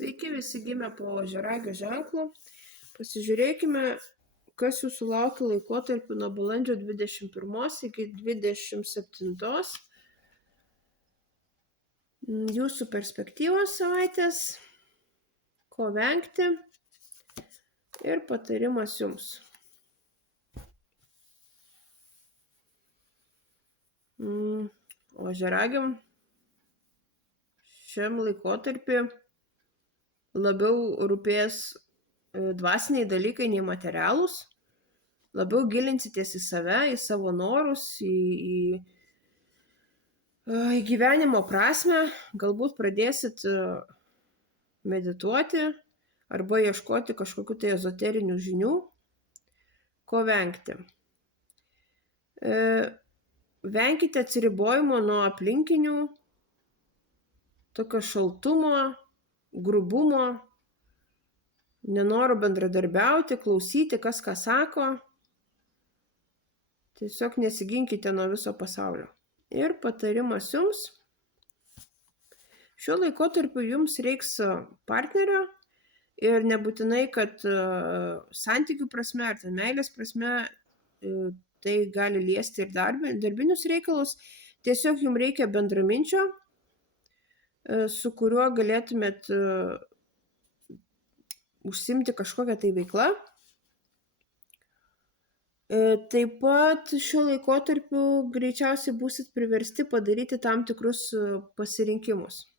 Sveiki visi gimę po ožiaragio ženklu. Pasižiūrėkime, kas jūsų laukia laikotarpiu nuo balandžio 21 iki 27. Jūsų perspektyvos savaitės, ko vengti ir patarimas jums. Ožiaragiam šiam laikotarpiu labiau rūpės dvasiniai dalykai nei materialūs, labiau gilinsitės į save, į savo norus, į gyvenimo prasmę, galbūt pradėsit medituoti arba ieškoti kažkokių tai ezoterinių žinių, ko vengti. Venkite atsiribojimo nuo aplinkinių, tokio šaltumo, grubumo, nenoro bendradarbiauti, klausyti, kas ką sako. Tiesiog nesiginkite nuo viso pasaulio. Ir patarimas jums. Šiuo laikotarpiu jums reiks partnerio ir nebūtinai, kad santykių prasme ar meilės prasme tai gali liesti ir darbinius reikalus. Tiesiog jums reikia bendraminčio, su kuriuo galėtumėt užsimti kažkokią tai veiklą. Taip pat šiuo laikotarpiu greičiausiai būsit priversti padaryti tam tikrus pasirinkimus.